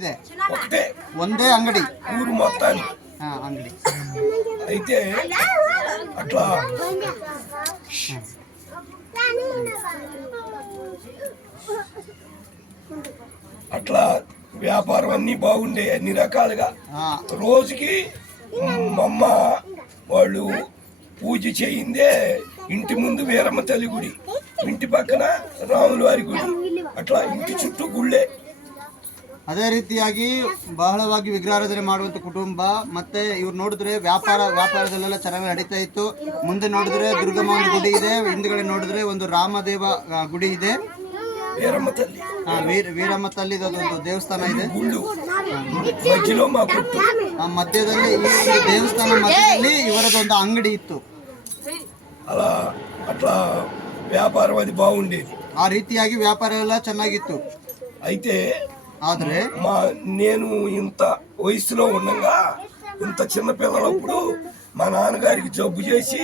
ಇದೆ? ఒకటే ಒಂದೇ ಅಂಗಡಿ, ఊరు మొత్తాన్ని. ಅಂಗಡಿ. అయితే అట్లా అట్లా వ్యాపారం అన్ని బాగుండే, అన్ని రకాలుగా. రోజుకి మా అమ్మ వాళ్ళు పూజ చేయిందే ఇంటి ముందు వీరమ్మ తల్లి గుడి, ఇంటి పక్కన ರಾಮುಲ ವಾರಿ ಗುಡಿ, ಅಟ್లా ಇಂಟಿ చుట్టూ ಗುಳ್ಳೆ. ಅದೇ ರೀತಿಯಾಗಿ ಬಹಳವಾಗಿ ವಿಗ್ರಹಾರಾಧನೆ ಮಾಡುವಂತ ಕುಟುಂಬ. ಮತ್ತೆ ಇವ್ರು ನೋಡಿದ್ರೆ ವ್ಯಾಪಾರದಲ್ಲೆಲ್ಲ ಚೆನ್ನಾಗಿ ನಡೀತಾ ಇತ್ತು. ಮುಂದೆ ನೋಡಿದ್ರೆ ದುರ್ಗಮ್ಮನ ಗುಡಿ ಇದೆ, ಹಿಂದ್ಗಡೆ ನೋಡಿದ್ರೆ ಒಂದು ರಾಮದೇವ ಗುಡಿ ಇದೆ, ವೀರಮ್ಮ ತಲ್ಲಿ ಒಂದು ದೇವಸ್ಥಾನ ಇದೆ. ಮಧ್ಯದಲ್ಲಿ ಈ ದೇವಸ್ಥಾನ ಮಧ್ಯದಲ್ಲಿ ಇವರದೊಂದು ಅಂಗಡಿ ಇತ್ತು. అట్లా వ్యాపారం అది బాగుండేది. ఆ ರೀತಿಯಾಗಿ ವ್ಯಾಪಾರ ಎಲ್ಲ ಚೆನ್ನಾಗಿತ್ತು. అయితే ఆದ್ರೆ నేను ఇంత వయసులో ఉండగా, ఇంత చిన్న పిల్లలప్పుడు మా నాన్నగారికి జబ్బు చేసి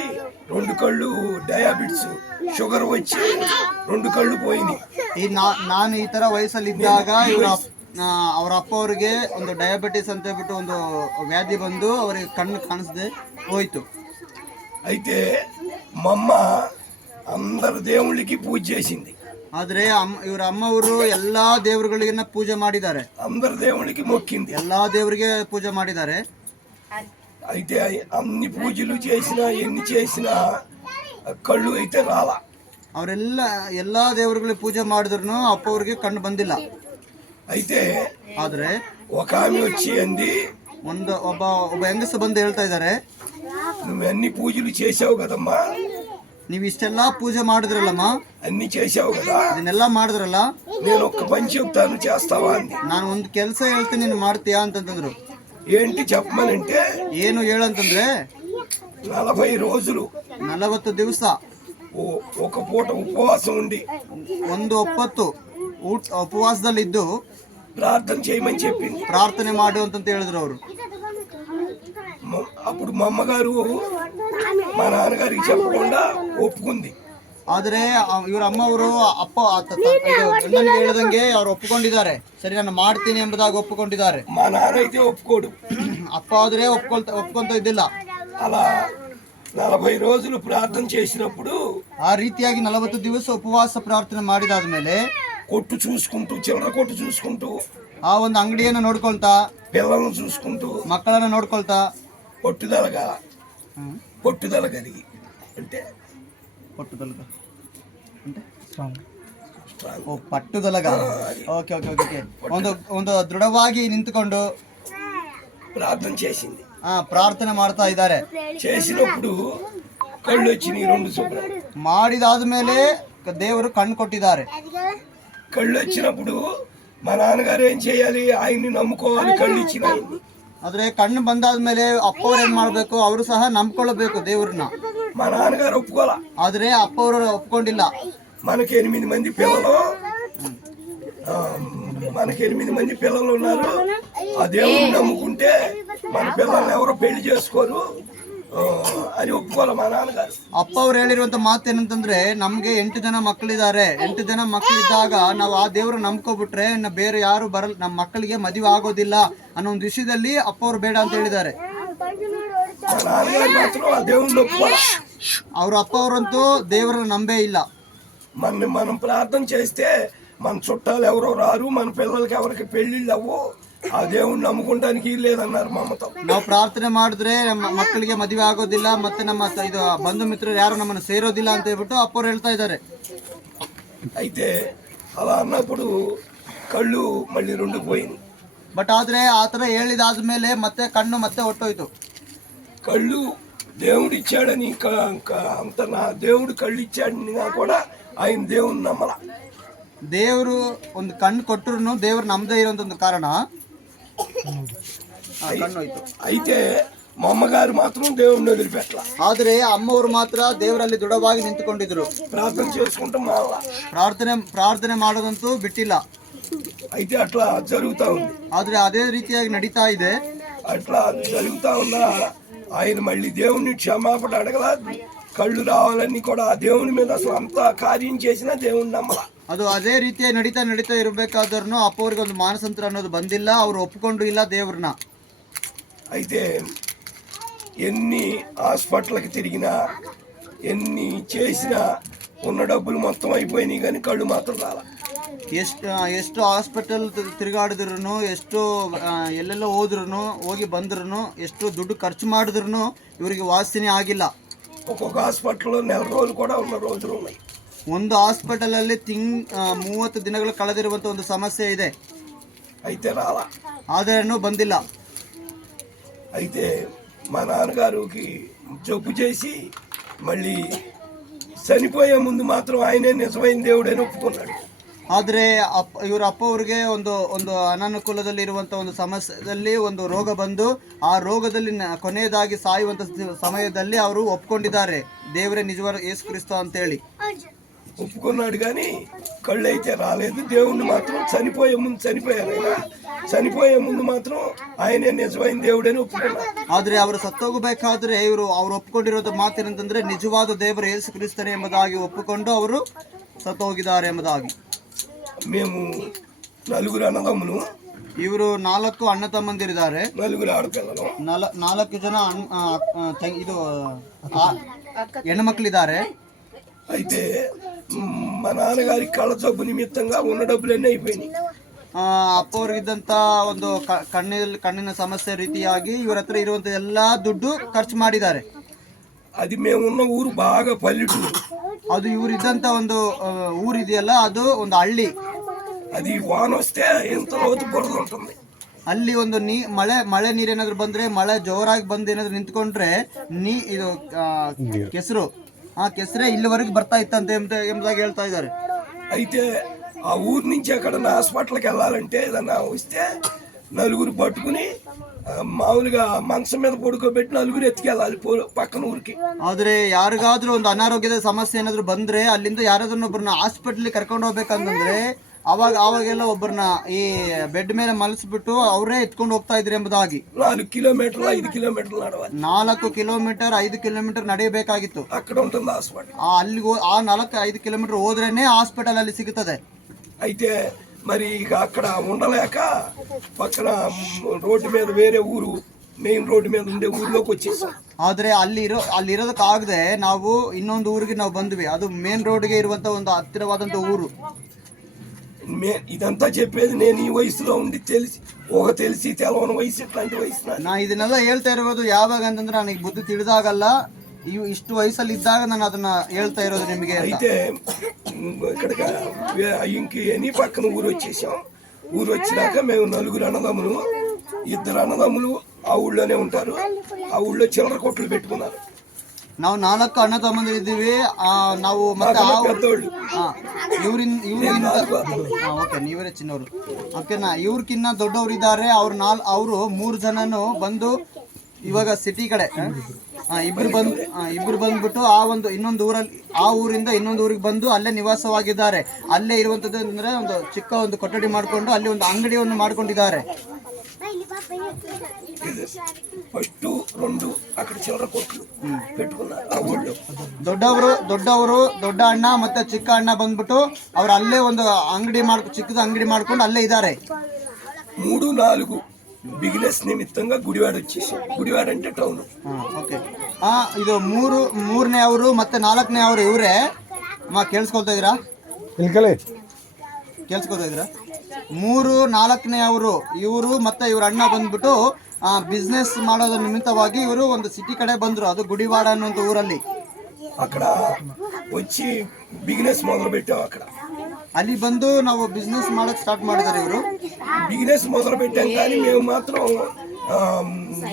2 కళ్ళు ಡಯಾಬಿಟಿಸ್ ಶುಗರ್ వచ్చి 2 ಕళ్ళు పోయినాయి. ನಾನು ಈ ತರ ವಯಸ್ಸಲ್ಲಿ ಇದ್ದಾಗ ಅವರ ಅಪ್ಪ ಅವರಿಗೆ ಒಂದು ಡಯಾಬಿಟಿಸ್ ಅಂತ ಹೇಳ್ಬಿಟ್ಟು ಒಂದು ವ್ಯಾಧಿ ಬಂದು ಅವರಿಗೆ ಕಣ್ಣು ಕಾಣಿಸದೆ ಹೋಯ್ತು. అయితే మా అమ్మ అందరు దేవుళ్ళకి పూజ చేసింది. ಆದ್ರೆ ಇವರ ಅಮ್ಮವರು ಎಲ್ಲಾ ದೇವರುಗಳಿಗೆಲ್ಲ ಪೂಜೆ ಮಾಡಿದ್ದಾರೆ. అందరు దేవుళ్ళకి మొక్కింది, ಎಲ್ಲಾ ದೇವರಿಗೆ ಪೂಜೆ ಮಾಡಿದ್ದಾರೆ. అయితే అన్ని పూజలు చేసినా ఎన్ని చేసినా కళ్ళు అయితే రాల. ಅವರೆಲ್ಲ ಎಲ್ಲಾ ದೇವರುಗಳಿಗೆ ಪೂಜೆ ಮಾಡಿದ್ರು ಅಪ್ಪ ಅವ್ರಿಗೆ ಕಣ್ಣು ಬಂದಿಲ್ಲ. అయితే ಆದ್ರೆ ఒక ఆమె వచ్చి అంది, ಒಬ್ಬ ಹೆಂಗಸ ಬಂದು ಹೇಳ್ತಾ ಇದ್ದಾರೆ, నువ్వు అన్ని పూజలు చేసావు కదమ్మా, ನೀವು ಇಷ್ಟೆಲ್ಲಾ ಪೂಜೆ ಮಾಡಿದ್ರಲ್ಲಮ್ಮ, అన్ని చేసావు కదా, ಇದನ್ನೆಲ್ಲ ಮಾಡಿದ್ರಲ್ಲ, నేను ఒక్క పని చెప్తాను చేస్తావా అంది. ನಾನು ಒಂದು ಕೆಲಸ ಹೇಳ್ತೀನಿ ನೀನು ಮಾಡ್ತೀಯಾ ಅಂತಂದ್ರು. ఏంటి చెప్పమనంటే, ಏನು ಹೇಳಂತಂದ್ರೆ 40 రోజులు 40 ದಿವಸ ఒక పూట ఉపవాసం ఉండి ಒಂದು ಒಪ್ಪತ್ತು ಉಪವಾಸದಲ್ಲಿದ್ದು ప్రార్థన చేయమని చెప్పింది. ಪ್ರಾರ್ಥನೆ ಮಾಡು ಅಂತ ಹೇಳಿದ್ರು ಅವರು. అప్పుడు మా అమ్మగారు మా నాన్నగారికి చెప్పకుండా ఒప్పుకుంది. ಆದ್ರೆ ಇವ್ರ ಅಮ್ಮವರು ಅಪ್ಪ ನನಗೆ ಹೇಳ್ದಂಗೆ ಅವ್ರು ಒಪ್ಪಿಕೊಂಡಿದ್ದಾರೆ. ಸರಿ ನಾನು ಮಾಡ್ತೀನಿ ಎಂಬುದಾಗಿ ಒಪ್ಪಿಕೊಂಡಿದ್ದಾರೆ. మా నాన్న అయితే ఒప్పుకోడు. ಅಪ್ಪ ಆದ್ರೆ ಒಪ್ಕೊಂತ ಇದ್ದಿಲ್ಲ. అలా 40 రోజులు ప్రార్థన చేసినప్పుడు ಆ ರೀತಿಯಾಗಿ 40 ದಿವಸ ಉಪವಾಸ ಪ್ರಾರ್ಥನೆ ಮಾಡಿದಾದ್ಮೇಲೆ కొట్టు చూసుకుంటూ, చిల్లర కొట్టు చూసుకుంటూ, ಆ ಒಂದು ಅಂಗಡಿಯನ್ನು ನೋಡ್ಕೊಳ್ತಾ, పిల్లలను చూసుకుంటూ, ಮಕ್ಕಳನ್ನ ನೋಡ್ಕೊಳ್ತಾ, పట్టుదల కలిగి అంటే ಪಟ್ಟುದಲಗ ಓಕೆ ಓಕೆ ಓಕೆ ಒಂದು ದೃಢವಾಗಿ ನಿಂತುಕೊಂಡು ప్రార్థన చేసింది. ಪ್ರಾರ್ಥನೆ ಮಾಡ್ತಾ ಇದ್ದಾರೆ. చేసినప్పుడు కళ్ళు వచ్చినాయి 2 శుభ్రం. ಮಾಡಿದಾದ್ಮೇಲೆ ದೇವರು ಕಣ್ಣು ಕೊಟ್ಟಿದ್ದಾರೆ. కళ్ళు వచ్చినప్పుడు మా నాన్నగారు ఏం చేయాలి, ఆయన్ని నమ్ముకోవాలి. కళ్ళు ఇచ్చిన ಆದ್ರೆ ಕಣ್ಣು ಬಂದಾದ್ಮೇಲೆ ಅಪ್ಪ ಅವ್ರು ಏನ್ ಮಾಡ್ಬೇಕು, ಅವರು ಸಹ ನಂಬ್ಕೊಳ್ಳಬೇಕು ದೇವ್ರನ್ನ. మా నాన్నగారు ఒప్పుకోల. ಆದ್ರೆ ಅಪ್ಪ ಅವರು ಒಪ್ಕೊಂಡಿಲ್ಲ. మనకి 8 మంది పిల్లలు, మనకి 8 మంది పిల్లలు ఉన్నారు. ఆ దేవుడిని నమ్ముకుంటే మన పిల్లల్ని ఎవరో పెళ్లి చేసుకోరు అని ఒప్పుకోల మా నాన్నగారు. ಅಪ್ಪ ಅವ್ರು ಹೇಳಿರುವಂತ ಮಾತೇನಂತಂದ್ರೆ, ನಮ್ಗೆ 8 ಜನ ಮಕ್ಕಳಿದ್ದಾರೆ. 8 ಜನ ಮಕ್ಕಳಿದ್ದಾಗ ನಾವು ಆ ದೇವ್ರು ನಂಬ್ಕೊಬಿಟ್ರೆ ಬೇರೆ ಯಾರು ಬರಲ್ಲ, ನಮ್ಮ ಮಕ್ಕಳಿಗೆ ಮದುವೆ ಆಗೋದಿಲ್ಲ ಅನ್ನೋ ಒಂದು ವಿಷಯದಲ್ಲಿ ಅಪ್ಪ ಅವ್ರು ಬೇಡ ಅಂತ ಹೇಳಿದ್ದಾರೆ. ಅವ್ರ ಅಪ್ಪ ಅವರಂತೂ ದೇವರನ್ನ ನಂಬೇ ಇಲ್ಲ. మనం ప్రార్థన చేస్తే మన చుట్టాలు ఎవరో రారు, మన పిల్లలకి ఎవరికి పెళ్లిళ్ళు అవ్వు, ఆ దేవుణ్ణి నమ్ముకుంటానికి లేదన్నారు మా అమ్మతో. ನಾವು ಪ್ರಾರ್ಥನೆ ಮಾಡಿದ್ರೆ ನಮ್ಮ ಮಕ್ಕಳಿಗೆ ಮದುವೆ ಆಗೋದಿಲ್ಲ, ಮತ್ತೆ ನಮ್ಮ ಇದು ಬಂಧು ಮಿತ್ರರು ಯಾರು ನಮ್ಮನ್ನು ಸೇರೋದಿಲ್ಲ ಅಂತ ಹೇಳ್ಬಿಟ್ಟು ಅಪ್ಪ ಅವ್ರು ಹೇಳ್ತಾ ಇದ್ದಾರೆ. అయితే అలా అన్నప్పుడు కళ్ళు మళ్ళీ 2 పోయింది. ಬಟ್ ಆದ್ರೆ ಆತರ ಹೇಳಿದಾದ್ಮೇಲೆ ಮತ್ತೆ ಕಣ್ಣು ಮತ್ತೆ ಹೊಟ್ಟೋಯ್ತು. కళ్ళు దేవుడు ఇచ్చాడని అంత నా దేవుడు కళ్ళు ఇచ్చాడని కూడా ఆయన దేవుని నమ్మల. ದೇವರು ಒಂದು ಕಣ್ಣು ಕೊಟ್ಟರು ದೇವ್ರು ನಮ್ಮದೇ ಇರೋಂತ ಒಂದು ಕಾರಣ ಕಣ್ಣು ಹೋಯ್ತು. అయితే మా అమ్మగారు మాత్రం దేవుడిని వదిలిపెట్టల. ಆದ್ರೆ ಅಮ್ಮವರು ಮಾತ್ರ ದೇವರಲ್ಲಿ ದೃಢವಾಗಿ ನಿಂತುಕೊಂಡಿದ್ರು. ప్రార్థన చేసుకుంటూ ಪ್ರಾರ್ಥನೆ ಮಾಡೋದಂತೂ ಬಿಟ್ಟಿಲ್ಲ. అయితే అట్లా జరుగుతా ఉంది. ಆದ್ರೆ ಅದೇ ರೀತಿಯಾಗಿ ನಡೀತಾ ಇದೆ. అట్లా జరుగుతా ఉన్నా ఆయన మళ్ళీ దేవుణ్ణి క్షమాపణ అడగల. కళ్ళు రావాలని కూడా ఆ దేవుని మీద అసలు అంత కార్యం చేసినా దేవుణ్ణి నమ్మల. ಅದು ಅದೇ ರೀತಿ ನಡೀತಾ ಇರಬೇಕಾದ್ರೂ ಅಪ್ಪ ಅವ್ರಿಗೆ ಒಂದು ಮಾನಸಾಂತರ ಅನ್ನೋದು ಬಂದಿಲ್ಲ, ಅವ್ರು ఒప్పుಕೊಂಡು ಇಲ್ಲ దేవుడిನ. అయితే ఎన్ని హాస్పిటల్కి తిరిగినా ఎన్ని చేసినా ఉన్న డబ్బులు మొత్తం అయిపోయినాయి కానీ కళ్ళు మాత్రం రాల. ಎಷ್ಟು ಹಾಸ್ಪಿಟಲ್ ತಿರುಗಾಡಿದ್ರು, ಎಷ್ಟು ಎಲ್ಲೆಲ್ಲೋ ಹೋಗಿ ಬಂದ್ರು, ಎಷ್ಟು ದುಡ್ಡು ಖರ್ಚು ಮಾಡಿದ್ರು ಇವರಿಗೆ ವಾಸನೆ ಆಗಿಲ್ಲ. ఒక్కొక్క హాస్పిటల్లో నెల రోజులు కూడా ఉన్న రోజులు ఉన్నాయి. ಒಂದು ಹಾಸ್ಪಿಟಲ್ ಅಲ್ಲಿ 30 ದಿನಗಳು ಕಳೆದಿರುವಂತ ಒಂದು ಸಮಸ್ಯೆ ಇದೆ. అయితే రాల, ಆದರೂ ಬಂದಿಲ್ಲ. అయితే మా నాన్నగారికి జబ్బు చేసి మళ్ళీ చనిపోయే ముందు మాత్రం ఆయనే నిజమైన దేవుడని ఒప్పుకున్నాడు. ಆದರೆ ಇವರ ಅಪ್ಪ ಅವ್ರಿಗೆ ಒಂದು ಅನಾನುಕೂಲದಲ್ಲಿ ಇರುವಂತ ಒಂದು ಸಮಸ್ಯೆದಲ್ಲಿ ಒಂದು ರೋಗ ಬಂದು ಆ ರೋಗದಲ್ಲಿ ಕೊನೆಯದಾಗಿ ಸಾಯುವಂತ ಸಮಯದಲ್ಲಿ ಅವರು ಒಪ್ಕೊಂಡಿದ್ದಾರೆ ದೇವರೇ ನಿಜವಾದ ಯೇಸು ಕ್ರಿಸ್ತ ಅಂತ ಹೇಳಿ. ఒప్పుకున్నాడు కానీ కళ్ళు అయితే రాలేదు. దేవుణ్ణి మాత్రం చనిపోయే ముందు మాత్రం ఆయనే నిజమైన దేవుడని ఒప్పుకున్నాడు. ಆದ್ರೆ ಅವರು ಸತ್ತೋಗಬೇಕಾದ್ರೆ ಅವ್ರು ಒಪ್ಕೊಂಡಿರೋದು ಮಾತೇನಂತಂದ್ರೆ ನಿಜವಾದ ದೇವರು ಯೇಸು ಕ್ರಿಸ್ತನೇ ಎಂಬುದಾಗಿ ಒಪ್ಪಿಕೊಂಡು ಅವರು ಸತ್ತೋಗಿದ್ದಾರೆ ಎಂಬುದಾಗಿ. మేము 4 అన్నదమ్ములు, ಇವರು 4 ಅಣ್ಣ ತಮ್ಮಂದಿರಿದ್ದಾರೆ, 4 ఆడపిల్లలు, 4 ಜನ ಇದು ಹೆಣ್ಮಕ್ಳಿದ್ದಾರೆ. అయితే మా నాన్నగారి కళ్ళ జబ్బు నిమిత్తంగా ఉన్న డబ్బులన్నీ అయిపోయినాయి. ಅಪ್ಪ ಅವ್ರಿಗಿದ್ದಂತ ಒಂದು ಕಣ್ಣಿನ ಸಮಸ್ಯೆ ರೀತಿಯಾಗಿ ಇವ್ರ ಹತ್ರ ಇರುವಂತ ಎಲ್ಲಾ ದುಡ್ಡು ಖರ್ಚು ಮಾಡಿದ್ದಾರೆ. అది మేమున్న ఊరు బాగా పల్లెటూరు. ಅದು ಇವರಿದ್ದಂತ ಒಂದು ಊರಿದೆಯಲ್ಲ, ಅದು ಒಂದು ಹಳ್ಳಿ. అది వాన వస్తే ఎంత లోతు బురద ఉంటుంది. ಅಲ್ಲಿ ಒಂದು ಮಳೆ ನೀರು ಏನಾದ್ರು ಬಂದ್ರೆ, ಮಳೆ ಜೋರಾಗಿ ಬಂದು ಏನಾದ್ರು ನಿಂತ್ಕೊಂಡ್ರೆ ಇದು ಕೆಸರು, ಆ ಕೆಸರೇ ಇಲ್ಲಿವರೆಗೆ ಬರ್ತಾ ಇತ್ತಂತೆ ಎಂಬುದಾಗಿ ಹೇಳ್ತಾ ಇದ್ದಾರೆ. అయితే ఆ ఊరు నుంచి ఎక్కడన్నా హాస్పిటల్కి వెళ్ళాలంటే ఏదన్నా వస్తే 4 పట్టుకుని మామూలుగా మంచం మీద పడుకోబెట్టి 4 ఎత్తుకెళ్ళాలి పక్కన ఊరికి. ಆದ್ರೆ ಯಾರಿಗಾದ್ರೂ ಒಂದು ಅನಾರೋಗ್ಯದ ಸಮಸ್ಯೆ ಏನಾದ್ರು ಬಂದ್ರೆ ಅಲ್ಲಿಂದ ಯಾರಾದ್ರೂ ಒಬ್ಬರನ್ನ ಹಾಸ್ಪಿಟಲ್ ಕರ್ಕೊಂಡು ಹೋಗ್ಬೇಕಂತಂದ್ರೆ ಅವಾಗೆಲ್ಲ ಒಬ್ಬರನ್ನ ಈ ಬೆಡ್ ಮೇಲೆ ಮಲಗಿಸ್ಬಿಟ್ಟು ಅವರೇ ಎತ್ಕೊಂಡು ಹೋಗ್ತಾ ಇದ್ರು ಎಂಬುದಾಗಿ. 4 ಕಿಲೋಮೀಟರ್ 5 ಕಿಲೋಮೀಟರ್ ನಡవాలి. 4 ಕಿಲೋಮೀಟರ್ 5 ಕಿಲೋಮೀಟರ್ ನಡೆಯಬೇಕಾಗಿತ್ತು. అక్కడ ఉంటుంది హాస్పిటల్. ಅಲ್ಲಿಗೆ ಆ 4-5 ಕಿಲೋಮೀಟರ್ ಹೋದ್ರೇನೆ ಹಾಸ್ಪಿಟಲ್ ಅಲ್ಲಿ ಸಿಗುತ್ತದೆ. అయితే మరి ఇక అక్కడ ఉండలేక పక్కన రోడ్డు మీద వేరే ఊరు, ಮೇನ್ ರೋಡ್ ಮೇಲೆ ఉండే ಊರ್లోకి వచ్చేసాం. ಆದ್ರೆ ಅಲ್ಲಿರೋದಕ್ಕಾಗದೆ ನಾವು ಇನ್ನೊಂದು ಊರಿಗೆ ನಾವು ಬಂದ್ವಿ. ಅದು ಮೇನ್ ರೋಡ್ಗೆ ಇರುವಂತ ಒಂದು ಹತ್ತಿರವಾದಂತ ಊರು. ఇదంతా చెప్పేది నేను ఈ వయసులో ఉండి తెలిసి తెలవని వయసు, ఇట్లాంటి వయసు. ನಾ ಇದನ್ನೆಲ್ಲ ಹೇಳ್ತಾ ಇರೋದು ಯಾವಾಗ ಅಂತಂದ್ರೆ ನನಗೆ ಬುದ್ಧಿ ತಿಳಿದಾಗಲ್ಲ, ಇಷ್ಟು ವಯಸ್ಸಲ್ಲಿ ಇದ್ದಾಗ ನಾನು ಅದನ್ನ ಹೇಳ್ತಾ ಇರೋದು ನಿಮಗೆ. అయితే ఇక్కడికి ఇంకి అని పక్కన ఊరు వచ్చేసాం. ఊరు వచ్చినాక మేము 4 అన్నదమ్ములు, 2 అన్నదమ్ములు ఆ ఊళ్ళోనే ఉంటారు. ఆ ఊళ్ళో చిల్లర కొట్లు పెట్టుకున్నారు. ನಾವು 4 ಅಣ್ಣ ತಮ್ಮಂದಿರಿದ್ದೀವಿ. ನಾವು ಮತ್ತೆ ನೀವೇ ಚಿನ್ನವರು. ಓಕೆನಾ, ಇವ್ರಕ್ಕಿನ್ನ ದೊಡ್ಡವರು ಇದ್ದಾರೆ. ಅವರು 3 ಜನನು ಬಂದು ಇವಾಗ ಸಿಟಿ ಕಡೆ ಇಬ್ರು ಬಂದ್ಬಿಟ್ಟು ಇನ್ನೊಂದು ಊರಲ್ಲಿ, ಆ ಊರಿಂದ ಇನ್ನೊಂದು ಊರಿಗೆ ಬಂದು ಅಲ್ಲೇ ನಿವಾಸವಾಗಿದ್ದಾರೆ. ಅಲ್ಲೇ ಇರುವಂತದ್ದು ಅಂದ್ರೆ ಒಂದು ಚಿಕ್ಕ ಒಂದು ಕೊಠಡಿ ಮಾಡ್ಕೊಂಡು ಅಲ್ಲಿ ಒಂದು ಅಂಗಡಿಯನ್ನು ಮಾಡ್ಕೊಂಡಿದ್ದಾರೆ. ಫಸ್ಟ್ 2 ಅక్కడ ಚಿಲ್ಲರ ಕೊಟ್ಟು పెట్టుకున్నారు. ದೊಡ್ಡ ಅಣ್ಣ ಮತ್ತೆ ಚಿಕ್ಕ ಅಣ್ಣ ಬಂದ್ಬಿಟ್ಟು ಅವ್ರು ಅಲ್ಲೇ ಒಂದು ಚಿಕ್ಕದ ಅಂಗಡಿ ಮಾಡ್ಕೊಂಡು ಅಲ್ಲೇ ಇದ್ದಾರೆ. 3-4 ಬಿಸಿನೆಸ್ ನಿಮಿತ್ತಂగా ಗುಡಿವಾಡ వచ్చేసాం. ಗುಡಿವಾಡ అంటే ಟೌನ್. ಓಕೆ, ಇದು ಮೂರನೇ ಅವರು ಮತ್ತೆ 4ನೇ ಅವರು ಇವರೇ. ಕೇಳಿಸ್ಕೊಳ್ತಾ ಇದ್ದೀರಾ? ಕೇಳಿಸ್ಕೊಳ್ತಾ ಇದ್ದೀರಾ? 3-4ನೇ ಅವರು ಇವರು ಮತ್ತೆ ಇವ್ರ ಅಣ್ಣ ಬಂದ್ಬಿಟ್ಟು ಬಿಸ್ನೆಸ್ ಮಾಡೋದ್ರ ನಿಮಿತ್ತವಾಗಿ ಇವರು ಒಂದು ಸಿಟಿ ಕಡೆ ಬಂದ್ರು. ಅದು ಗುಡಿವಾಡ ಅನ್ನುವಂತ ಊರಲ್ಲಿ. అక్కడ వచ్చి బిజినెస్ మొదలు పెట్టాం. అక్కడ ಅಲ್ಲಿ ಬಂದು ನಾವು ಬಿಸ್ನೆಸ್ ಮಾಡಕ್ ಸ್ಟಾರ್ಟ್ ಮಾಡಿದ್ದಾರೆ. ಇವರು బిజినెస్ మొదలు పెట్టాం కానీ మేము మాత్రం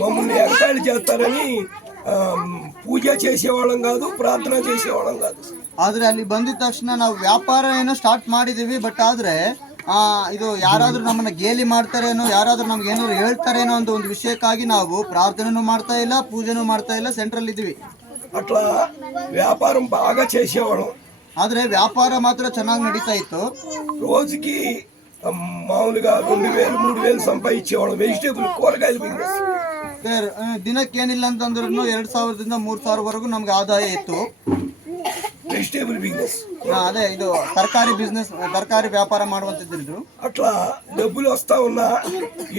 మమ్మల్ని ఎగతాళి చేస్తారని పూజ చేసేవాళ్ళం కాదు, ప్రార్థన చేసేవాళ్ళం కాదు. ಆದ್ರೆ ಅಲ್ಲಿ ಬಂದಿದ ತಕ್ಷಣ ನಾವು ವ್ಯಾಪಾರ ಏನೋ ಸ್ಟಾರ್ಟ್ ಮಾಡಿದೀವಿ. ಬಟ್ ಆದ್ರೆ ಇದು ಯಾರಾದ್ರೂ ನಮ್ಮನ್ನ ಗೇಲಿ ಮಾಡ್ತಾರೇನೋ, ಯಾರಾದ್ರೂ ನಮ್ಗೆ ಏನಾದ್ರು ಹೇಳ್ತಾರೇನೋ ಅಂತ ಒಂದು ವಿಷಯಕ್ಕಾಗಿ ನಾವು ಪ್ರಾರ್ಥನೆನೂ ಮಾಡ್ತಾ ಇಲ್ಲ, ಪೂಜೆನೂ ಮಾಡ್ತಾ ಇಲ್ಲ, ಸೆಂಟ್ರಲ್ ಇದ್ವಿ. అట్లా వ్యాపారం బాగా చేసేవాళ్ళం. ಆದ್ರೆ ವ್ಯಾಪಾರ ಮಾತ್ರ ಚೆನ್ನಾಗಿ ನಡೀತಾ ಇತ್ತು. రోజుకి మామూలుగా 2000-3000 సంపాదించేవాళ్ళం. వెజిటేబుల్ కూరగాయలు బిజినెస్. ದಿನಕ್ಕೆ ಏನಿಲ್ಲ ಅಂತಂದ್ರೂ 2000ದಿಂದ 3000 ವರೆಗೂ ನಮ್ಗೆ ಆದಾಯ ಇತ್ತು. Vegetable business. అదే ఇది తరకారి వ్యాపార ಮಾಡುವಂತಿದ್ರು. అట్లా డబ్బులు వస్తా ఉన్నా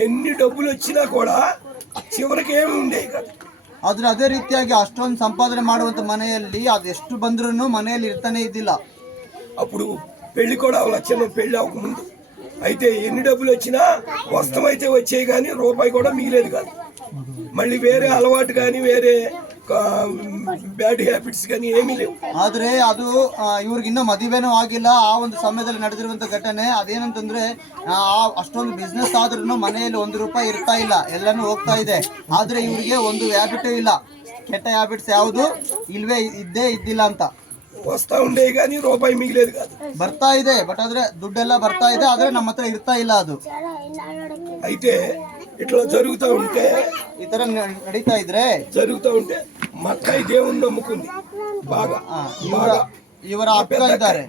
ఎన్ని డబ్బులు వచ్చినా కూడా చివరికి ఏమి ఉండేవి కాదు. ಆದ್ರೆ ಅದೇ ರೀತಿಯಾಗಿ ಅಷ್ಟೊಂದು ಸಂಪಾದನೆ ಮಾಡುವಂತ ಮನೆಯಲ್ಲಿ ಅದೆಷ್ಟು ಬಂದ್ರೂ ಮನೆಯಲ್ಲಿ ಇರ್ತಾನೆ ಇದ್ದಿಲ್ಲ. అప్పుడు పెళ్లి కూడా చిన్న పెళ్లి అవ్వకముందు అయితే ఎన్ని డబ్బులు వచ్చినా వస్తమైతే వచ్చేవి కానీ రూపాయి కూడా మిగిలేదు కాదు. మళ్ళీ వేరే అలవాటు కానీ వేరే ಬ್ಯಾಡ್ ಹ್ಯಾಬಿಟ್ಸ್ కానీ ಏಮಿ లేవు. ಆದ್ರೆ ಅದು ಇವ್ರಿಗೆ ಇನ್ನೂ ಮದುವೆನೂ ಆಗಿಲ್ಲ. ಆ ಒಂದು ಸಮಯದಲ್ಲಿ ನಡೆದಿರುವಂತ ಘಟನೆ ಅದೇನಂತಂದ್ರೆ ಅಷ್ಟೊಂದು ಬಿಸ್ನೆಸ್ ಆದ್ರೂ ಮನೆಯಲ್ಲಿ ₹1 ಇರ್ತಾ ಇಲ್ಲ, ಎಲ್ಲಾನು ಹೋಗ್ತಾ ಇದೆ. ಆದ್ರೆ ಇವ್ರಿಗೆ ಒಂದು ಹ್ಯಾಬಿಟೇ ಇಲ್ಲ, ಕೆಟ್ಟ ಹ್ಯಾಬಿಟ್ಸ್ ಯಾವುದು ಇದ್ದಿಲ್ಲ ಅಂತ. వస్తా ఉండే కానీ రూపాయి మిగిలేదు కాదు. ಬರ್ತಾ ಇದೆ, బట్ ಆದ್ರೆ ದುಡ್ಡೆಲ್ಲ ಬರ್ತಾ ಇದೆ, ಆದ್ರೆ ನಮ್ಮ ಹತ್ರ ಇರ್ತಾ ಇಲ್ಲ ಅದು. అయితే ఇట్లా జరుగుతూ ఉంటే ಈ ತರ ನಡೀತಾ ಇದ್ರೆ జరుగుతూ ఉంటే మా అక్కయ్య దేవుని నమ్ముకుంది బాగా. ಇವರ ಅಕ್ಕ ಇದ್ದಾರೆ,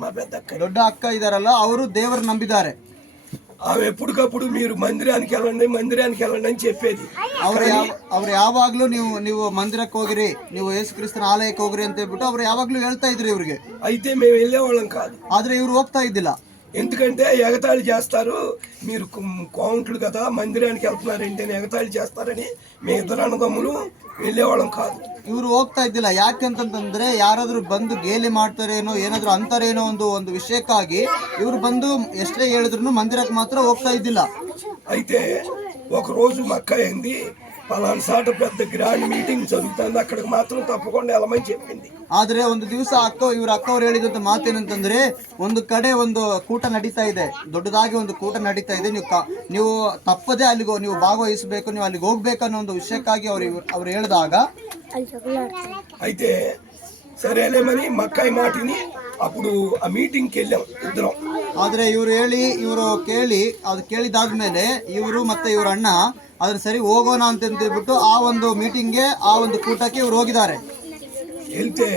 ದೊಡ್ಡ ಅಕ್ಕ ಇದಾರಲ್ಲ, ಅವರು ದೇವರು ನಂಬಿದ್ದಾರೆ. ఆమె ఎప్పటికప్పుడు మీరు మందిరానికి వెళ్ళండి అని చెప్పేది. ಅವ್ರು ಯಾವಾಗ್ಲೂ ನೀವು ಮಂದಿರಕ್ಕೆ ಹೋಗಿರಿ, ನೀವು ಯೇಸು ಕ್ರಿಸ್ತನ ಆಲಯಕ್ಕೆ ಹೋಗ್ರಿ ಅಂತ ಹೇಳ್ಬಿಟ್ಟು ಅವ್ರು ಯಾವಾಗ್ಲೂ ಹೇಳ್ತಾ ಇದ್ರು ಇವ್ರಿಗೆ. అయితే మేము వెళ్ళేవాళ్ళం కాదు. ಆದ್ರೆ ಇವ್ರು ಹೋಗ್ತಾ ಇದ್ದಿಲ್ಲ. ఎందుకంటే ఎగతాళి చేస్తారు, మీరు కౌంట్లు కదా మందిరానికి వెళ్తున్నారంటే ఎగతాళి చేస్తారని మీ ఇద్దరు అన్నదమ్ములు వెళ్ళేవాళ్ళం కాదు. ಇವ್ರು ಹೋಗ್ತಾ ಇದ್ದಿಲ್ಲ. ಯಾಕಂತಂದ್ರೆ ಯಾರಾದ್ರೂ ಬಂದು ಗೇಲಿ ಮಾಡ್ತಾರೇನೋ, ಏನಾದ್ರು ಅಂತಾರೇನೋ ಒಂದು ವಿಷಯಕ್ಕಾಗಿ ಇವ್ರು ಬಂದು ಎಷ್ಟೇ ಹೇಳಿದ್ರು ಮಂದಿರಕ್ಕೆ ಮಾತ್ರ ಹೋಗ್ತಾ ಇದ್ದಿಲ್ಲ. అయితే ఒక రోజు మక్క అయింది, పలానా సాట పెద్ద గ్రాండ్ మీటింగ్ జరుగుతుంది, అక్కడికి మాత్రం తప్పకుండా వెళ్ళమని చెప్పింది. ಆದ್ರೆ ಒಂದು ದಿವಸ ಇವ್ರ ಅಕ್ಕವ್ರು ಹೇಳಿದಂತ ಮಾತೇನಂತಂದ್ರೆ, ಒಂದು ಕಡೆ ಒಂದು ಕೂಟ ನಡೀತಾ ಇದೆ, ದೊಡ್ಡದಾಗಿ ಒಂದು ಕೂಟ ನಡೀತಾ ಇದೆ, ನೀವು ತಪ್ಪದೆ ಅಲ್ಲಿಗೆ ನೀವು ಭಾಗವಹಿಸಬೇಕು, ನೀವು ಅಲ್ಲಿಗೆ ಹೋಗ್ಬೇಕನ್ನೋ ಒಂದು ವಿಷಯಕ್ಕಾಗಿ ಅವ್ರು ಹೇಳಿದಾಗ అయితే సరేలేమని మక్కాయి మాటిని అప్పుడు ఆ మీటింగ్కి వెళ్ళాం ఇద్దరం. ಆದ್ರೆ ಇವರು ಕೇಳಿದಾದ್ಮೇಲೆ ಇವರು ಮತ್ತೆ ಇವ್ರ ಅಣ್ಣ ಅದ್ರ ಸರಿ ಹೋಗೋಣ ಅಂತ ಹೇಳ್ಬಿಟ್ಟು ಆ ಒಂದು ಮೀಟಿಂಗ್ಗೆ, ಆ ಒಂದು ಕೂಟಕ್ಕೆ ಇವ್ರು ಹೋಗಿದ್ದಾರೆ. వెళ్తే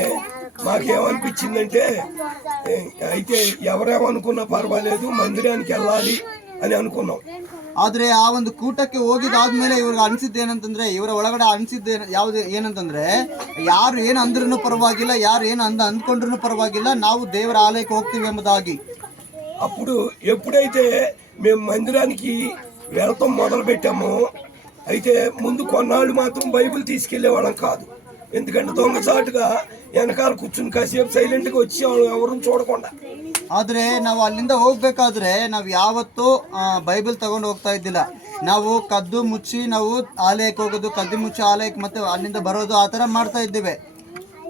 మాకేమనిపించిందంటే అయితే ఎవరేమనుకున్నా పర్వాలేదు మందిరానికి వెళ్ళాలి అని అనుకున్నాం. ಆದ್ರೆ ಆ ಒಂದು ಕೂಟಕ್ಕೆ ಹೋಗಿದಾದ್ಮೇಲೆ ಇವ್ರಿಗೆ ಅನ್ಸಿದ್ದೇನಂತಂದ್ರೆ, ಇವರ ಒಳಗಡೆ ಏನಂತಂದ್ರೆ, ಯಾರು ಏನು ಅಂದ್ರೂ ಪರವಾಗಿಲ್ಲ, ಯಾರು ಏನು ಅಂದ್ಕೊಂಡ್ರು ಪರವಾಗಿಲ್ಲ, ನಾವು ದೇವರ ಆಲಯಕ್ಕೆ ಹೋಗ್ತೀವಿ ಎಂಬುದಾಗಿ. అప్పుడు ఎప్పుడైతే మేము మందిరానికి వెళ్తాం మొదలు పెట్టామో అయితే ముందు కొన్నాళ్ళు మాత్రం బైబిల్ తీసుకెళ్లే వాళ్ళం కాదు. ఎందుకంటే దొంగచాటుగా వెనకాల కూర్చుని కాసేపు సైలెంట్గా వచ్చి ఎవరిని చూడకుండా. ಆದ್ರೆ ನಾವು ಅಲ್ಲಿಂದ ಹೋಗ್ಬೇಕಾದ್ರೆ ನಾವು ಯಾವತ್ತೂ ಬೈಬಲ್ ತಗೊಂಡು ಹೋಗ್ತಾ ಇದ್ದಿಲ್ಲ. ನಾವು ಕದ್ದು ಮುಚ್ಚಿ ನಾವು ಆಲಯಕ್ಕೆ ಹೋಗೋದು, ಕದ್ದು ಮುಚ್ಚಿ ಆಲಯಕ್ಕೆ ಮತ್ತೆ ಅಲ್ಲಿಂದ ಬರೋದು, ಆ ತರ ಮಾಡ್ತಾ ಇದ್ದೇವೆ.